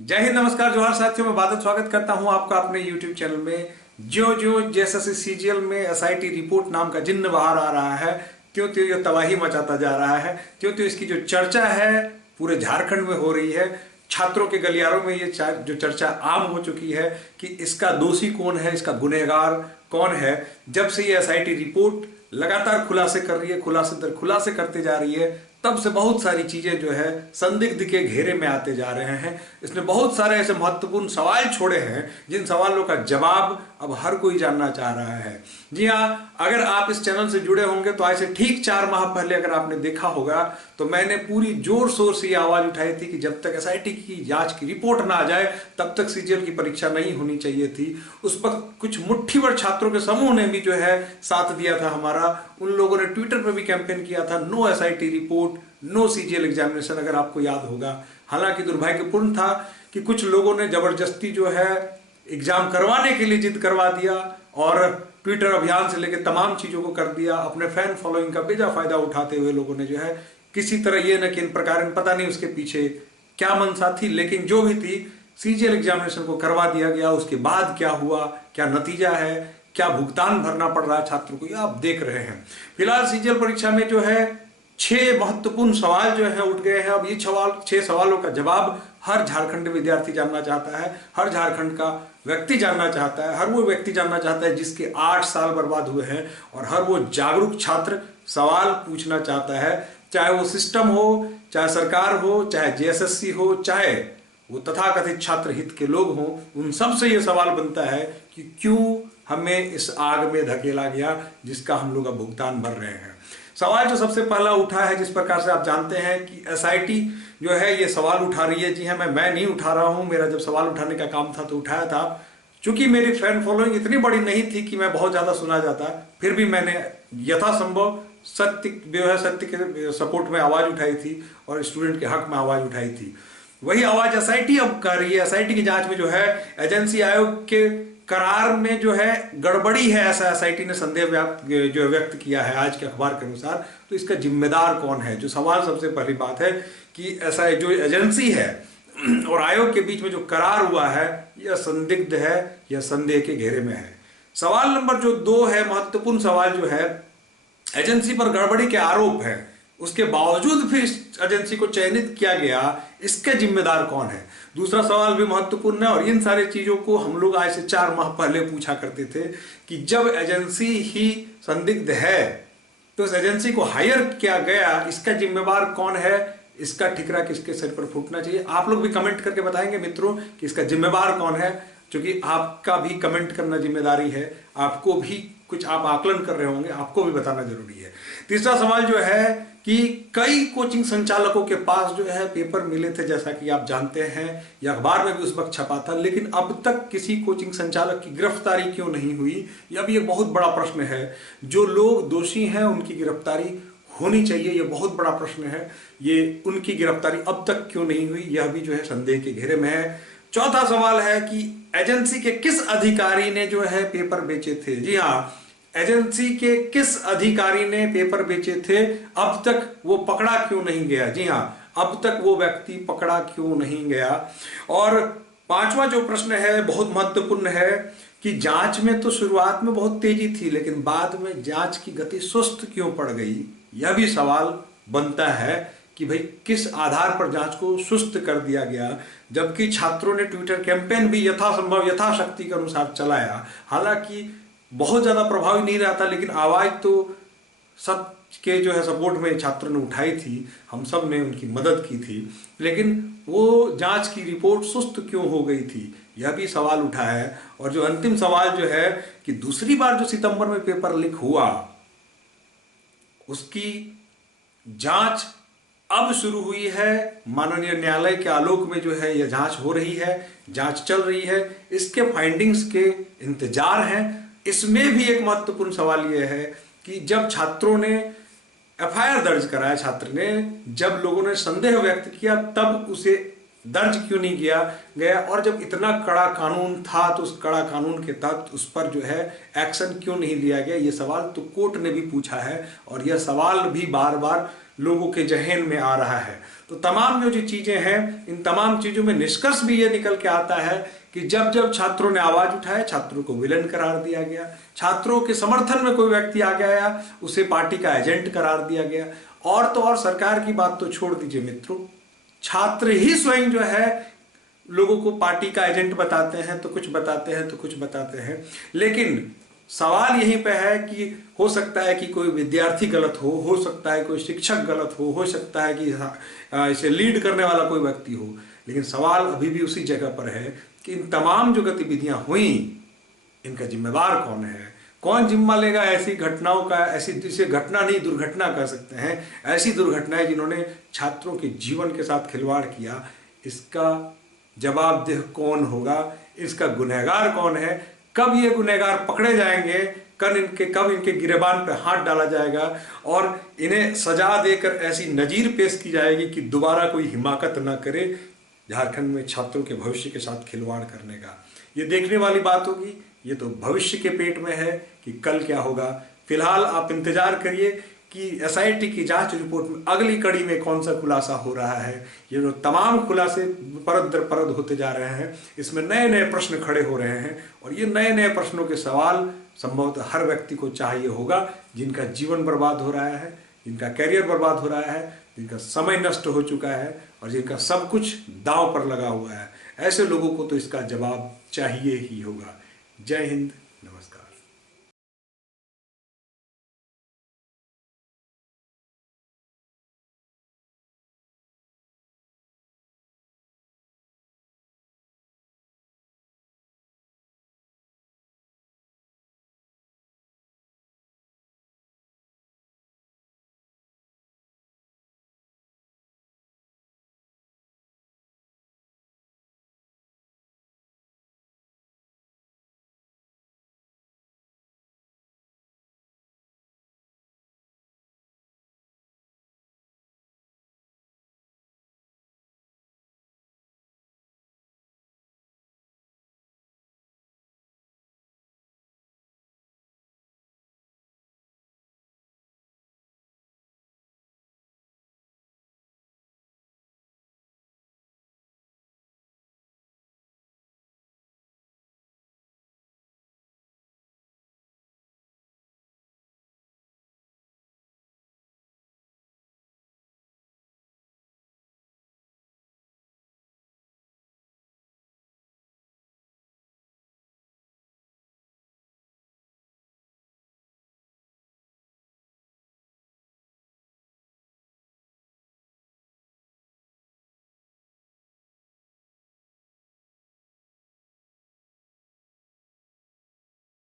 जय हिंद, नमस्कार, जोहार साथियों। मैं बादल स्वागत करता हूं आपका अपने YouTube चैनल में। जो जो जैसे सीजीएल में एसआईटी रिपोर्ट नाम का जिन्न बाहर आ रहा है, त्यों त्यों ये तबाही मचाता जा रहा है, त्यों त्यों इसकी जो चर्चा है पूरे झारखंड में हो रही है। छात्रों के गलियारों में ये जो चर्चा आम हो चुकी है कि इसका दोषी कौन है, इसका गुनहगार कौन है। जब से ये एसआईटी रिपोर्ट लगातार खुलासे कर रही है, खुलासे दर खुलासे करते जा रही है, तब से बहुत सारी चीजें जो है संदिग्ध के घेरे में आते जा रहे हैं। इसने बहुत सारे ऐसे महत्वपूर्ण सवाल छोड़े हैं जिन सवालों का जवाब अब हर कोई जानना चाह रहा है। जी हाँ, अगर आप इस चैनल से जुड़े होंगे तो आज से ठीक 4 माह पहले अगर आपने देखा होगा तो मैंने पूरी जोर शोर से ये आवाज उठाई थी कि जब तक एसआईटी की जांच की रिपोर्ट ना आ जाए तब तक सीजीएल की परीक्षा नहीं होनी चाहिए थी। उस वक्त कुछ मुट्ठी भर छात्रों के समूह ने भी जो है साथ दिया था हमारा। उन लोगों ने ट्विटर पर भी कैंपेन किया था, no SIT report, no CGL examination, अगर आपको याद होगा। हालांकि दुर्भाग्यपूर्ण था कि कुछ लोगों ने जबरदस्ती जो है एग्जाम करवाने के लिए जिद करवा दिया और ट्विटर अभियान से लेकर तमाम चीजों को कर दिया। अपने फैन फॉलोइंग का बेजा फायदा उठाते हुए लोगों ने जो है किसी तरह ये न किन प्रकार, पता नहीं उसके पीछे क्या मंशा थी, लेकिन जो भी थी सीजीएल एग्जामिनेशन को करवा दिया गया। उसके बाद क्या हुआ, क्या नतीजा है, क्या भुगतान भरना पड़ रहा है छात्रों को, ये आप देख रहे हैं। फिलहाल सीजीएल परीक्षा में जो है 6 महत्वपूर्ण सवाल जो है उठ गए हैं। अब ये 6 सवालों का जवाब हर झारखंड विद्यार्थी जानना चाहता है, हर झारखंड का व्यक्ति जानना चाहता है, हर वो व्यक्ति जानना चाहता है जिसके 8 साल बर्बाद हुए हैं, और हर वो जागरूक छात्र सवाल पूछना चाहता है। चाहे वो सिस्टम हो, चाहे सरकार हो, चाहे जेएसएससी हो, चाहे वो तथाकथित छात्र हित के लोग हों, उन सब से ये सवाल बनता है कि क्यों हमें इस आग में धकेला गया जिसका हम लोग अब भुगतान भर रहे हैं। सवाल जो सबसे पहला उठा है, जिस प्रकार से आप जानते हैं कि एसआईटी जो है ये सवाल उठा रही है। जी हाँ, मैं नहीं उठा रहा हूं, मेरा जब सवाल उठाने का काम था तो उठाया था। चूंकि मेरी फैन फॉलोइंग इतनी बड़ी नहीं थी कि मैं बहुत ज्यादा सुना जाता, फिर भी मैंने यथासंभव सत्य के सपोर्ट में आवाज उठाई थी और स्टूडेंट के हक में आवाज उठाई थी। वही आवाज एसआईटी अब कर रही है। एसआईटी की जांच में जो है एजेंसी आयोग के करार में जो है गड़बड़ी है, ऐसा एसआईटी ने संदेह व्यक्त किया है आज के अखबार के अनुसार। तो इसका जिम्मेदार कौन है? जो सवाल सबसे पहली बात है कि ऐसा जो एजेंसी है और आयोग के बीच में जो करार हुआ है यह संदिग्ध है, यह संदेह के घेरे में है। सवाल नंबर जो 2 है, महत्वपूर्ण सवाल जो है, एजेंसी पर गड़बड़ी के आरोप है, उसके बावजूद भी इस एजेंसी को चयनित किया गया, इसके जिम्मेदार कौन है? दूसरा सवाल भी महत्वपूर्ण है और इन सारी चीजों को हम लोग आज से 4 माह पहले पूछा करते थे कि जब एजेंसी ही संदिग्ध है तो इस एजेंसी को हायर किया गया, इसका जिम्मेदार कौन है? इसका ठिकरा किसके सिर पर फूटना चाहिए? आप लोग भी कमेंट करके बताएंगे मित्रों कि इसका जिम्मेदार कौन है, क्योंकि आपका भी कमेंट करना जिम्मेदारी है। आपको भी कुछ आप आकलन कर रहे होंगे, आपको भी बताना जरूरी है। तीसरा सवाल जो है कि कई कोचिंग संचालकों के पास जो है पेपर मिले थे, जैसा कि आप जानते हैं, यह अखबार में भी उस वक्त छपा था, लेकिन अब तक किसी कोचिंग संचालक की गिरफ्तारी क्यों नहीं हुई? यह भी एक बहुत बड़ा प्रश्न है। जो लोग दोषी हैं उनकी गिरफ्तारी होनी चाहिए, यह बहुत बड़ा प्रश्न है। ये उनकी गिरफ्तारी अब तक क्यों नहीं हुई, यह भी जो है संदेह के घेरे में है। चौथा सवाल है कि एजेंसी के किस अधिकारी ने जो है पेपर बेचे थे? जी हाँ, एजेंसी के किस अधिकारी ने पेपर बेचे थे? अब तक वो पकड़ा क्यों नहीं गया? जी हाँ, अब तक वो व्यक्ति पकड़ा क्यों नहीं गया? और 5वां जो प्रश्न है बहुत महत्वपूर्ण है कि जांच में तो शुरुआत में बहुत तेजी थी, लेकिन बाद में जांच की गति सुस्त क्यों पड़ गई? यह भी सवाल बनता है कि भाई किस आधार पर जांच को सुस्त कर दिया गया, जबकि छात्रों ने ट्विटर कैंपेन भी यथासंभव यथाशक्ति के अनुसार चलाया। हालांकि बहुत ज्यादा प्रभावी नहीं रहा था, लेकिन आवाज तो सब के जो है सपोर्ट में छात्रों ने उठाई थी, हम सब ने उनकी मदद की थी, लेकिन वो जांच की रिपोर्ट सुस्त क्यों हो गई थी, यह भी सवाल उठा है। और जो अंतिम सवाल जो है कि दूसरी बार जो सितंबर में पेपर लीक हुआ उसकी जांच अब शुरू हुई है। माननीय न्यायालय के आलोक में जो है यह जांच हो रही है, जांच चल रही है, इसके फाइंडिंग्स के इंतजार हैं। इसमें भी एक महत्वपूर्ण सवाल यह है कि जब छात्रों ने एफआईआर दर्ज कराया, छात्र ने, जब लोगों ने संदेह व्यक्त किया, तब उसे दर्ज क्यों नहीं किया गया? और जब इतना कड़ा कानून था तो उस कड़ा कानून के तहत उस पर जो है एक्शन क्यों नहीं लिया गया? ये सवाल तो कोर्ट ने भी पूछा है और यह सवाल भी बार बार लोगों के जहन में आ रहा है। तो तमाम जो चीजें हैं, इन तमाम चीजों में निष्कर्ष भी ये निकल के आता है कि जब जब छात्रों ने आवाज उठाया, छात्रों को विलन करार दिया गया। छात्रों के समर्थन में कोई व्यक्ति आ गया, उसे पार्टी का एजेंट करार दिया गया। और तो और सरकार की बात तो छोड़ दीजिए मित्रों, छात्र ही स्वयं जो है लोगों को पार्टी का एजेंट बताते हैं, तो कुछ बताते हैं तो कुछ बताते हैं। लेकिन सवाल यहीं पे है कि हो सकता है कि कोई विद्यार्थी गलत हो सकता है कोई शिक्षक गलत हो सकता है कि इसे लीड करने वाला कोई व्यक्ति हो, लेकिन सवाल अभी भी उसी जगह पर है कि इन तमाम जो गतिविधियां हुई, इनका जिम्मेदार कौन है, कौन जिम्मा लेगा ऐसी घटनाओं का। ऐसी जिसे घटना नहीं दुर्घटना कह सकते हैं, ऐसी दुर्घटनाएं जिन्होंने छात्रों के जीवन के साथ खिलवाड़ किया, इसका जवाबदेह कौन होगा, इसका गुनहगार कौन है, कब ये गुनहगार पकड़े जाएंगे, कब इनके गिरेबान पे हाथ डाला जाएगा और इन्हें सजा देकर ऐसी नजीर पेश की जाएगी कि दोबारा कोई हिमाकत न करे झारखंड में छात्रों के भविष्य के साथ खिलवाड़ करने का। ये देखने वाली बात होगी। ये तो भविष्य के पेट में है कि कल क्या होगा। फिलहाल आप इंतजार करिए कि एसआईटी की जांच रिपोर्ट में अगली कड़ी में कौन सा खुलासा हो रहा है। ये जो तमाम खुलासे परत दर परत होते जा रहे हैं, इसमें नए नए प्रश्न खड़े हो रहे हैं और ये नए नए प्रश्नों के सवाल संभवतः हर व्यक्ति को चाहिए होगा, जिनका जीवन बर्बाद हो रहा है, जिनका कैरियर बर्बाद हो रहा है, जिनका समय नष्ट हो चुका है और जिनका सब कुछ दांव पर लगा हुआ है। ऐसे लोगों को तो इसका जवाब चाहिए ही होगा। जय हिंद, नमस्कार।